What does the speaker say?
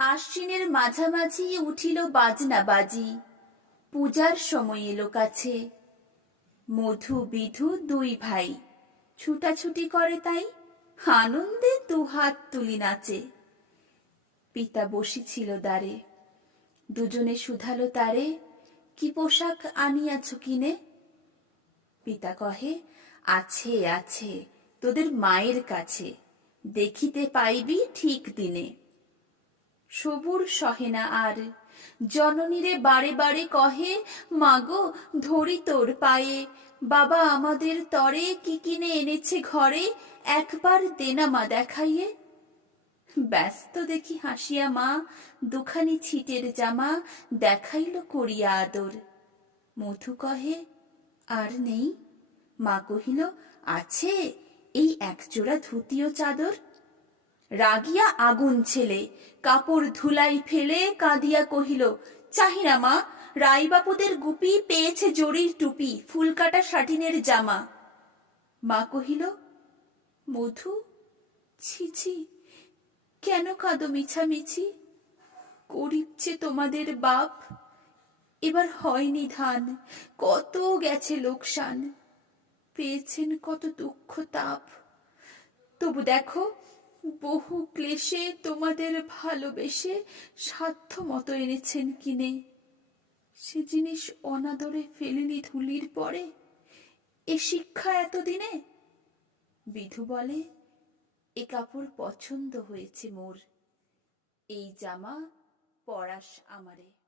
আশ্বিনের মাঝামাঝি উঠিল বাজনা বাজি, পূজার সময় এলো কাছে। মধু বিধু দুই ভাই ছুটাছুটি করে তাই, আনন্দে দুহাত তুলি নাচে। পিতা বসিছিল দ্বারে, দুজনে শুধালো তারে, কি পোশাক আনিয়াছ কিনে? পিতা কহে, আছে আছে তোদের মায়ের কাছে, দেখিতে পাইবি ঠিক দিনে। সবুর সহে না আর, জননীরে বারে বারে কহে, মাগো ধরি তোর পায়ে, বাবা আমাদের তরে কি কিনে এনেছে ঘরে, একবার দেনা মা দেখাইয়ে। ব্যস্ত দেখি হাসিয়া মা, দুখানি ছিটের জামা দেখাইল করিয়া আদর। মধু কহে, আর নেই? মা কহিল, আছে এই একজোড়া ধুতি ও চাদর। রাগিয়া আগুন ছেলে, কাপড় ধুলাই ফেলে কাঁদিয়া কহিল, চাহিনা মা, রাইবাপুদের গুপি পেয়েছে জরির টুপি, ফুলকাটা শাটিনের জামা। মা কহিল, মধু, ছি ছি, কেন কাঁদো মিছামিছি? গরিব যে তোমাদের বাপ, এবার হয়নি ধান, কত গেছে লোকসান, পেয়েছেন কত দুঃখ তাপ। তবু দেখো, বহু ক্লেশে তোমাদের ভালোবেসে সাধ্য মতো এনেছেন কিনে। সে জিনিস অনাদরে ফেলিনি ধুলির পরে, এ শিক্ষা এতদিনে। বিধু বলে, এ কাপড় পছন্দ হয়েছে মোর, এই জামা পরাস আমারে।